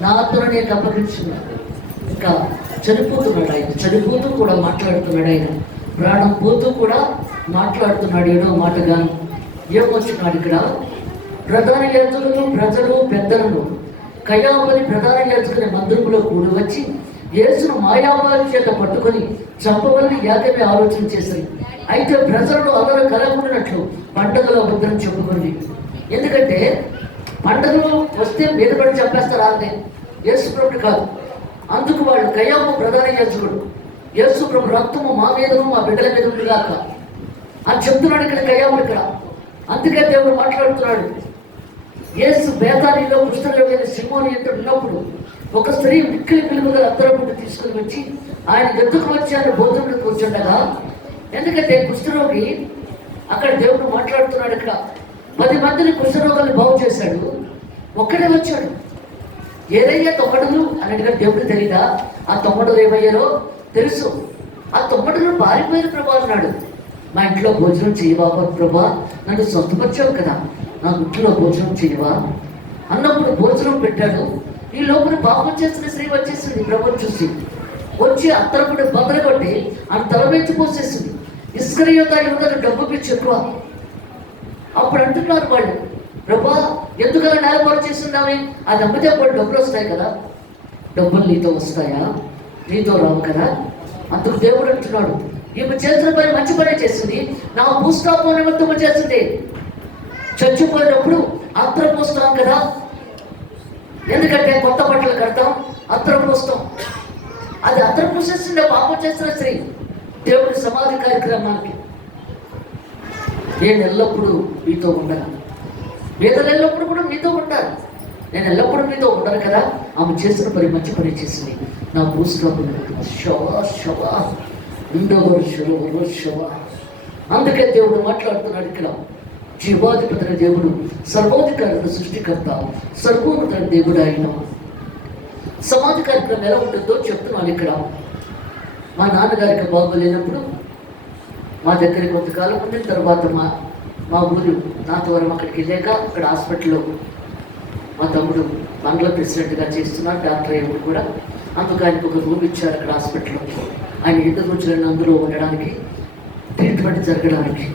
నా ఆత్మను నీకు ఇంకా చనిపోతున్నాడు ఆయన. చనిపోతూ కూడా మాట్లాడుతున్నాడు ఆయన. ప్రాణం పోతూ కూడా మాట్లాడుతున్నాడు ఏడో మాటగా. ఏమొచ్చినాడు ఇక్కడ? ప్రధాన యాజకులను ప్రజలు పెద్దలను. కయామని ప్రధాన యాజకుని మందిరంలో కూడి వచ్చి యేసును మాయావారి చేత పట్టుకొని చంపవల్ని యాగమే ఆలోచన చేశారు అయితే ప్రజలను అలర కలగకున్నట్లు పండుగల అబద్ధం చెప్పుకుంది. ఎందుకంటే పండుగలు వస్తే మీద పడి చంపేస్తారు ఆమె యేసు కాదు. అందుకు వాళ్ళు కయ్యాము ప్రధాన యాజకుడు యేసు ప్రభు రక్తము మా మీదను మా బిడ్డల మీద ఉంది కాక అని చెప్తున్నాడు ఇక్కడ కయ్యాము ఇక్కడ. అందుకే దేవుడు మాట్లాడుతున్నాడు. యేసు బేతానీలో కుష్ఠరోగైన సింహోని ఎంత ఉన్నప్పుడు ఒక స్త్రీ మిక్కిలి పిలుపుగా అత్తరపుట్టు తీసుకుని వచ్చి ఆయన ఎందుకు వచ్చి ఆయన భోజనంలో కూర్చుండగా? ఎందుకంటే కుష్ఠరోగి అక్కడ దేవుడు మాట్లాడుతున్నాడు ఇక్కడ. పది మందిని కుష్ఠరోగాన్ని ఒక్కడే వచ్చాడు. ఏదయ్యా తొమ్మడులు అన్నట్టుగా దేవుడు తెలియదా ఆ తొమ్మడులు ఏమయ్యారో తెలుసు. ఆ తొమ్మడులు పారిపోయిన ప్రభా అన్నాడు. మా ఇంట్లో భోజనం చేయవా ప్రభా? నన్ను సొంతపరిచావు కదా. నా ఇంట్లో భోజనం చేయవా? అన్నప్పుడు భోజనం పెట్టాడు. ఈ లోపల పాపం చేసిన స్త్రీ వచ్చేసింది ప్రభు చూసి. వచ్చి అత్తరపుడు బదులు కొట్టి ఆ తల వెంచి పోసేసింది. ఇస్కరియోత యువతకు డబ్బు పిచ్చి ఎక్కువ. అప్పుడు అంటున్నారు వాళ్ళు ప్రభా ఎందుకలా నేలపాటు చేస్తున్నామే అది అమ్మితే అప్పుడు డబ్బులు వస్తాయి కదా. డబ్బులు నీతో వస్తాయా? నీతో రావు కదా. అందుకు దేవుడు అంటున్నాడు ఈమె చేతుల పని మంచి పని చేసింది నా భూస్థాపన నిమిత్తం చేస్తుంది. చచ్చిపోయినప్పుడు అత్ర పోస్తాం కదా. ఎందుకంటే కొత్త బట్టలు కడతాం అత్ర పోస్తాం. అది అత్ర పూసేసిండే పాపం చేస్తున్న స్త్రీ. దేవుడి సమాధి కార్యక్రమానికి నేను ఎల్లప్పుడూ మీతో ఉండను పేదలు ఎల్లప్పుడూ కూడా మీతో ఉంటారు నేను ఎల్లప్పుడూ మీతో ఉండను కదా? ఆమె చేసిన పని మంచి పని చేసింది. నా భూస్కాపులు శవ శవ. ఉండవరు శవ. అందుకే దేవుడు మాట్లాడుతున్నాడు ఇక్కడ. జీవాధిపతిన దేవుడు సర్వాధికారుల సృష్టికర్త సర్వోన్నత దేవుడు ఆయన. సమాధి కార్యక్రమం ఎలా ఉంటుందో చెప్తున్నాను ఇక్కడ. మా నాన్నగారికి బాగోలేనప్పుడు మా దగ్గర కొంతకాలం ఉండిన తర్వాత మా మా ఊరు నా దూరం అక్కడికి వెళ్ళాక అక్కడ హాస్పిటల్లో మా తమ్ముడు బంగ్లా ప్రెసిడెంట్గా చేస్తున్నారు డాక్టర్ అయ్యప్పుడు కూడా అందుకు ఆయనకు ఒక రూమ్ ఇచ్చారు అక్కడ హాస్పిటల్లో. ఆయన ఎన్ని రోజులను అందులో ఉండడానికి ట్రీట్మెంట్ జరగడానికి.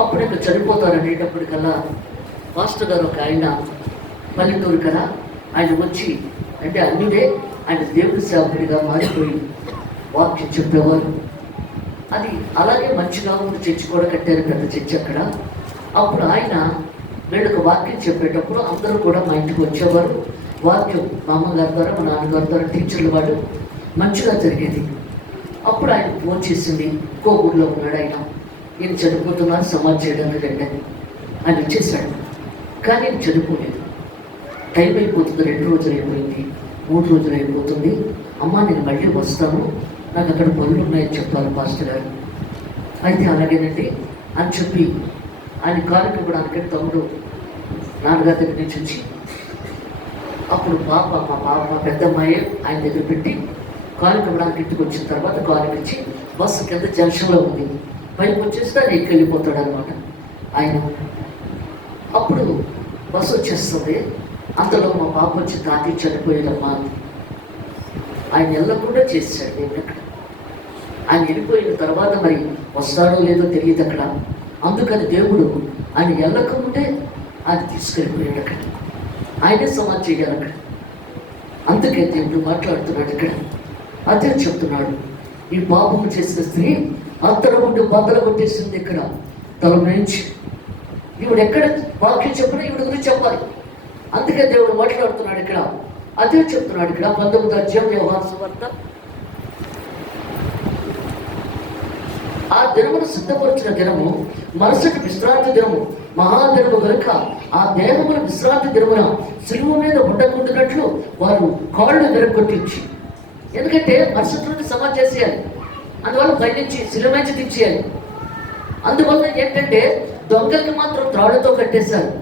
అప్పుడు ఇంకా చనిపోతారు అనేటప్పటికల్లా మాస్టర్ గారు ఒక ఆయన పల్లెటూరు కదా ఆయన వచ్చి అంటే అన్నిడే ఆయన దేవుడి సేవకుడిగా మారిపోయి వాక్యం చెప్పేవారు. అది అలాగే మంచిగా ఉంది చర్చి కూడా కట్టారు పెద్ద చర్చి అక్కడ. అప్పుడు ఆయన వీళ్ళకు వాక్యం చెప్పేటప్పుడు అందరూ కూడా మా ఇంటికి వచ్చేవారు. వాక్యం మా అమ్మగారి ద్వారా మా నాన్నగారి ద్వారా టీచర్లు వాడు మంచిగా జరిగేది. అప్పుడు ఆయన ఫోన్ చేసింది కోగూరులో ఉన్నాడు ఆయన. నేను చనిపోతున్నాను సమాజ్ చేయడానికి రండి ఆయన వచ్చేసాడు. కానీ నేను చనిపోలేదు. టైం అయిపోతుంది రెండు రోజులు అయిపోయింది. మూడు రోజులు అయిపోతుంది. అమ్మ నేను మళ్ళీ వస్తాను. నాకు అక్కడ పనులు ఉన్నాయని చెప్పారు పాస్టర్ గారు. అయితే అలాగేనండి అని చెప్పి ఆయన కారుకి ఇవ్వడానికి తమ్ముడు నాన్నగారి దగ్గర నుంచి వచ్చి అప్పుడు పాప మా పాప మా పెద్దమ్మాయి ఆయన దగ్గర పెట్టి కారుకి ఇవ్వడానికి ఇంటికి వచ్చిన తర్వాత కారుకి ఇచ్చి బస్సు కింద జంక్షన్లో ఉంది. పైకి వచ్చేస్తే ఆయన ఎక్కి వెళ్ళిపోతాడు అనమాట ఆయన అప్పుడు బస్సు వచ్చేస్తుంది. అంతలో మా పాప వచ్చి తాతి చనిపోయేదమ్మా ఆయన వెళ్ళకుండా చేశాడు. నేను అక్కడ ఆయన వెళ్ళిపోయిన తర్వాత మరి వస్తాడో లేదో తెలియదు అక్కడ. అందుకని దేవుడు ఆయన వెళ్ళకముందే ఆయన తీసుకెళ్ళిపోయాడు అక్కడ. ఆయనే సమాధి చేయాలి అక్కడ. అందుకే దేవుడు మాట్లాడుతున్నాడు ఇక్కడ. అదే చెప్తున్నాడు. ఈ పాపము చేసిన స్త్రీ అత్తర బద్దలు కొట్టేసింది ఇక్కడ. తల నుంచి ఈవిడ ఎక్కడ వాక్యం చెప్పినా ఈవిడ గురించి చెప్పాలి. అందుకే దేవుడు మాట్లాడుతున్నాడు ఇక్కడ. అదే చెప్తున్నాడు ఇక్కడ. పంతొమ్మిది అధ్యాయం వ్యవహార సువార్త. ఆ దినమును సిద్ధపరిచిన దినము మరుసటి విశ్రాంతి దినము మహాదినము కనుక ఆ దేహమును విశ్రాంతి దినమున సిలువ మీద ఉండకుంటున్నట్లు వారు కాళ్ళు విరగొట్టించి ఎందుకంటే మరుసటి నుండి సమాధి చేసేయాలి. అందువల్ల పైనుంచి సిలువ నుంచి దించేయాలి. అందువల్ల ఏంటంటే దొంగలకి మాత్రం త్రాడుతో కట్టేశారు.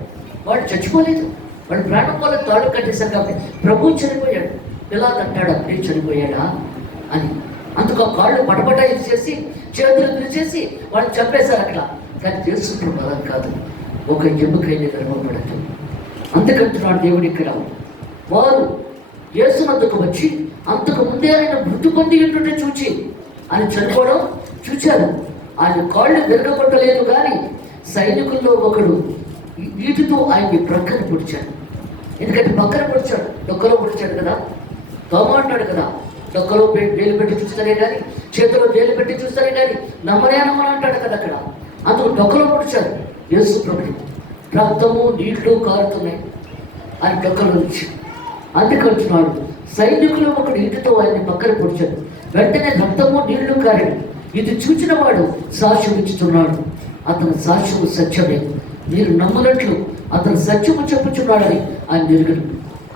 వాడు చచ్చిపోలేదు. వాడు ప్రాణం వల్ల తాడు కట్టేశారు కాబట్టి ప్రభు చనిపోయాడు. ఇలా అంటాడు అప్పుడే చనిపోయాడా? అని. అందుకు ఆ కాళ్ళు పటపట చేసి చేతులు చేసి వాళ్ళు చంపేశారు అక్కడ కానీ తెలుసుకుంటున్న బలం కాదు. ఒక ఎముకైన గర్వపడదు అందుకంటున్నాడు దేవుడు ఇక్కడ. వారు యేసునందుకు వచ్చి అంతకు ముందే ఆయన మృతి పొంది ఉంటుంటే చూచి. అని చనిపోవడం చూచారు. ఆయన కాళ్ళు విరగబట్టలేదు కానీ సైనికుల్లో ఒకడు వీటితో ఆయన్ని ప్రక్కన పొడిచాడు. ఎందుకంటే పక్కన పొడిచాడు. డొక్కలో పొడిచాడు కదా. తోమ అంటాడు కదా. డొక్కలో వేలు పెట్టి చూస్తారే కానీ చేతిలో వేలు పెట్టి చూస్తారే కానీ నమ్మనే నమ్మని అంటాడు కదా అక్కడ. అందుకు డొక్కలో పొడిచాడు యేసు ప్రభు రక్తము నీళ్ళు కారుతున్నాయి. అని డొక్కలో నుంచి. అందుకంటున్నాడు సైనికులు ఒకడు ఇంటితో ఆయన్ని పక్కన పొడిచాడు వెంటనే రక్తము నీళ్ళు కారాడు ఇది చూచిన వాడు సాక్ష్యం ఇచ్చుతున్నాడు అతని సాక్ష్యము సత్యమే. మీరు నమ్మునట్లు అతను సత్యము చెప్పుచున్నాడని ఆయన ఎరుగును.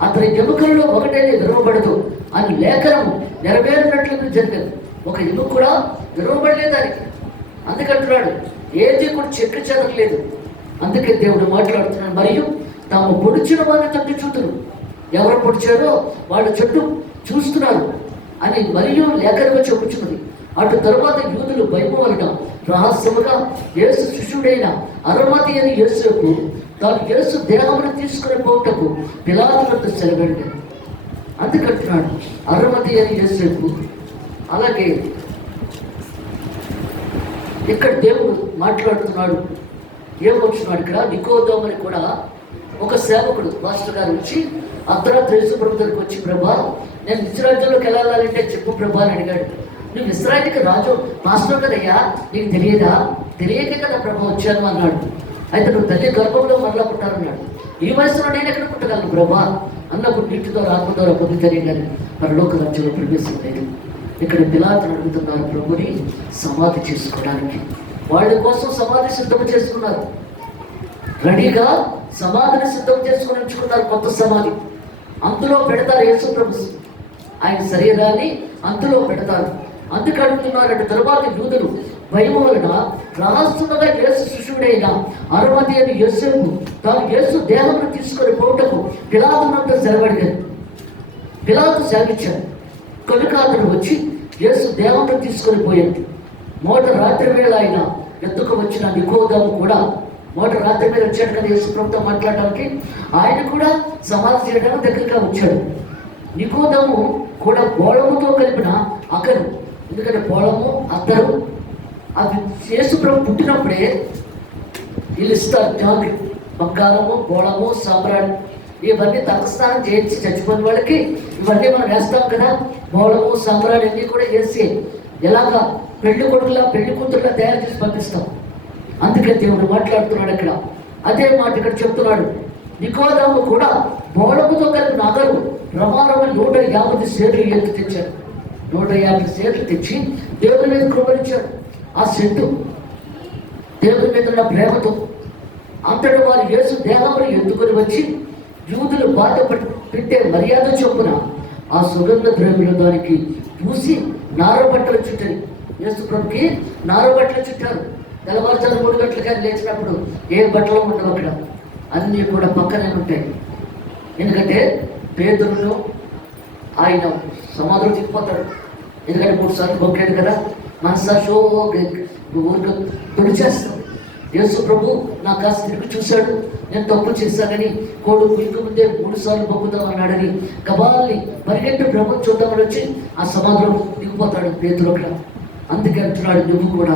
అతని ఎముకలలో ఒకటేనే విరవబడదు. అని లేఖనము నెరవేరినట్లు జరిగింది. ఒక ఎముక కూడా విరవబడలేదు అని అందుకంటున్నాడు ఏది కూడా చెక్కు చెదరలేదు. అందుకే దేవుడు మాట్లాడుతున్నాడు మరియు తాము పొడిచిన వారిని తట్టి చూతురు. ఎవరు పొడిచారో వాళ్ళ చుట్టూ చూస్తున్నారు అని మరియు లేఖనగా చెప్పుచున్నది. అటు తర్వాత యూదులు భయము రహస్యముగా యేసు శిష్యుడైన అరుమతి అని యేసుకు తాను యేసు దేహమును తీసుకుని పోటకు పిలాతులతో సెలవెళ్ళాడు అందుకంటున్నాడు అరుమతి అని యేసుకు. అలాగే ఇక్కడ దేవుడు మాట్లాడుతున్నాడు ఏమొచ్చున్నాడు ఇక్కడ నికోదోమని కూడా ఒక సేవకుడు మాస్టర్ గారు వచ్చి అర్ధరాత్రి యేసు ప్రభు దగ్గరికి వచ్చి ప్రభా నేను ఇస్రాయల్లోకి వెళ్ళాలంటే చెప్పు ప్రభా అని అడిగాడు. నువ్వు ఇస్రాయల్కి రాజు మాస్టర్ కదయ్యా నీకు తెలియదా? తెలియక కదా ప్రభా వచ్చాను అన్నాడు. అయితే నువ్వు తల్లి గర్భంలో మరలా పుట్టారన్నాడు ఈ వయసులో నేను ఎక్కడ పుట్టగలను ప్రభా అన్నప్పుడు నీటి ద్వారా ఆత్మ ద్వారా పొందుతానే కానీ పరలోక రాజ్యంలో ప్రవేశించలేదు ఇక్కడ పిలాతను అడుగుతున్నారు ప్రభుని సమాధి చేసుకోవడానికి. వాళ్ళ కోసం సమాధి సిద్ధం చేసుకున్నారు. రెడీగా సమాధిని సిద్ధం చేసుకుని ఉంచుకున్నారు కొత్త సమాధి. అందులో పెడతారు యేసుప్రభు ఆయన శరీరాన్ని అందులో పెడతారు. అందుకు అడుగుతున్నారు తర్వాత యూదులు భయం వలన రహస్యముగా యేసు శిష్యుడైన అరుమతి అని యేసుకు తాను యేసు దేహమును తీసుకొని పోటకు పిలాతునంతా సెలవడిగారు పిలాతు సాగించాడు కనుక అతను వచ్చి యేసు దేవతను తీసుకొని పోయాడు. మోట రాత్రి వేళ ఆయన ఎందుకు వచ్చిన నికోదాము కూడా మోట రాత్రి మీద వచ్చాడు కదా యేసు ప్రభుత్వం మాట్లాడడానికి ఆయన కూడా సమాధి చేయడానికి దగ్గరగా వచ్చాడు. నికోదము కూడా బోళముతో కలిపిన అకరు ఎందుకంటే పొలము అద్దరు అది యేసు ప్రభు పుట్టినప్పుడే వీళ్ళు ఇస్తారు జాంగ్రీ బంగారము గోళము సాంబ్రాణి ఇవన్నీ తలస్నానం చేయించి చచ్చిపోయిన వాళ్ళకి ఇవన్నీ మనం వేస్తాం కదా. గోళము సాంబ్రాణి అన్నీ కూడా వేసి ఎలాగా పెళ్ళి కొడుకులా పెళ్ళి కూతురులా తయారు చేసి పంపిస్తాం. అందుకే దేవుడు మాట్లాడుతున్నాడు ఇక్కడ అదే మాట ఇక్కడ చెప్తున్నాడు. నికోదాము కూడా బోళముతో కలిపి నగరు రమారమ నూట యాభై సేర్లు ఎత్తు తెచ్చాడు నూట యాభై సేర్లు తెచ్చి దేవుడి మీద కృపరించాడు ఆ సెట్టు. దేవుని మీద ఉన్న ప్రేమతో అంతటి వారు యేసు దేహమును ఎత్తుకొని వచ్చి యూదులు బాధ పెట్టే మర్యాద చొప్పున ఆ సుగంధ ద్రవ్యుల దానికి పూసి నార బట్టలు చుట్టారు. యేసు ప్రభుకి నార బట్టలు చుట్టారు. తెల్లవారుజాము మూడు గంటల కానీ లేచినప్పుడు ఏ బట్టలు ఉండవు అక్కడ? అన్నీ కూడా పక్కనే ఉంటాయి. ఎందుకంటే పేదలను ఆయన సమాధులు తిప్పిపోతాడు ఎందుకంటే మూడు సార్లు బొక్కాడు కదా? మనసాక్షో ఊరికి. తుడిచేస్తాం యేసు ప్రభు నా కాస్త తిరిగి చూశాడు. నేను తప్పు చేశానని కోడు కుయ్యకు ముందే మూడు సార్లు బొక్కుదాం అన్నాడని కబాల్ని పరిగెట్టు ప్రభు చూద్దామని వచ్చి ఆ సమాధిలో దిగిపోతాడు పేతులు అక్కడ. అందుకే అంటున్నాడు నువ్వు కూడా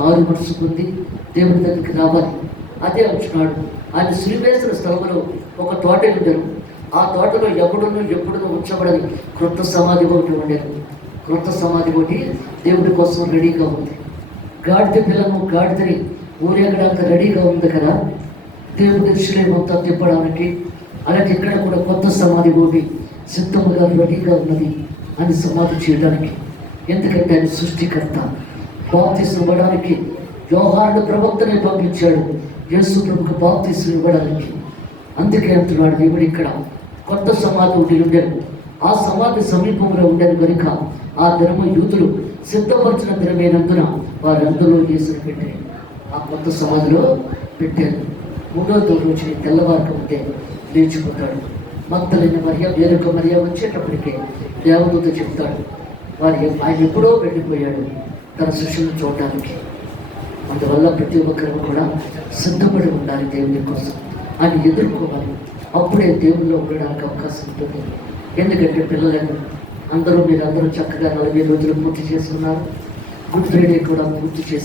బారు మనసు పొంది దేవుడి దగ్గరికి రావాలి. అదే అంటున్నాడు. ఆయన శ్రీవేశ్వర స్థలంలో ఒక తోట ఉండరు ఆ తోటలో ఎప్పుడును ఎప్పుడునో ఉంచబడని క్రొత్త సమాధి ఒకటి ఉండేది. కొత్త సమాధి ఒకటి దేవుడి కోసం రెడీగా ఉంది. గాడిద పిల్లము గాడిదని ఊరేగడానికి రెడీగా ఉంది కదా? దేవుడి దృష్టిలో మొత్తం తిప్పడానికి అలాగే ఇక్కడ కూడా కొత్త సమాధి ఒకటి సిద్ధముగా రెడీగా ఉన్నది అని సమాధి చేయడానికి. ఎందుకంటే ఆయన సృష్టికర్త. బాప్తీసు ఇవ్వడానికి వ్యవహారుడు ప్రవక్తనే పంపించాడు. యేసు ప్రభుకు బాప్తీసు ఇవ్వడానికి. అందుకే అంటున్నాడు దేవుడు ఇక్కడ కొత్త సమాధి ఒకటి ఉండేది ఆ సమాధి సమీపంలో ఉండేది కనుక ఆ ధర్మ యూతులు సిద్ధపరిచిన దినమైనందున వారందరూ చేసిన పెట్టారు. ఆ కొత్త సమాధిలో పెట్టారు. మూడో రోజు తెల్లవారు ఉంటే లేచిపోతాడు. మత్తలైన మరియ వేరొక మరియ వచ్చేటప్పటికే దేవదూత చెప్తాడు. వారి ఆయన ఎప్పుడో వెళ్ళిపోయాడు తన శిష్యులను చూడడానికి. అందువల్ల ప్రతి ఒక్కరూ కూడా సిద్ధపడి ఉండాలి దేవుని కోసం. ఆయన ఎదుర్కోవాలి. అప్పుడే దేవుల్లో ఉండడానికి అవకాశం ఉంటుంది. ఎందుకంటే పిల్లలను అందరూ మీరు అందరూ చక్కగా నలభై రోజులు పూర్తి చేసుకున్నారు గుడ్ ఫ్రైడే కూడా పూర్తి చేసి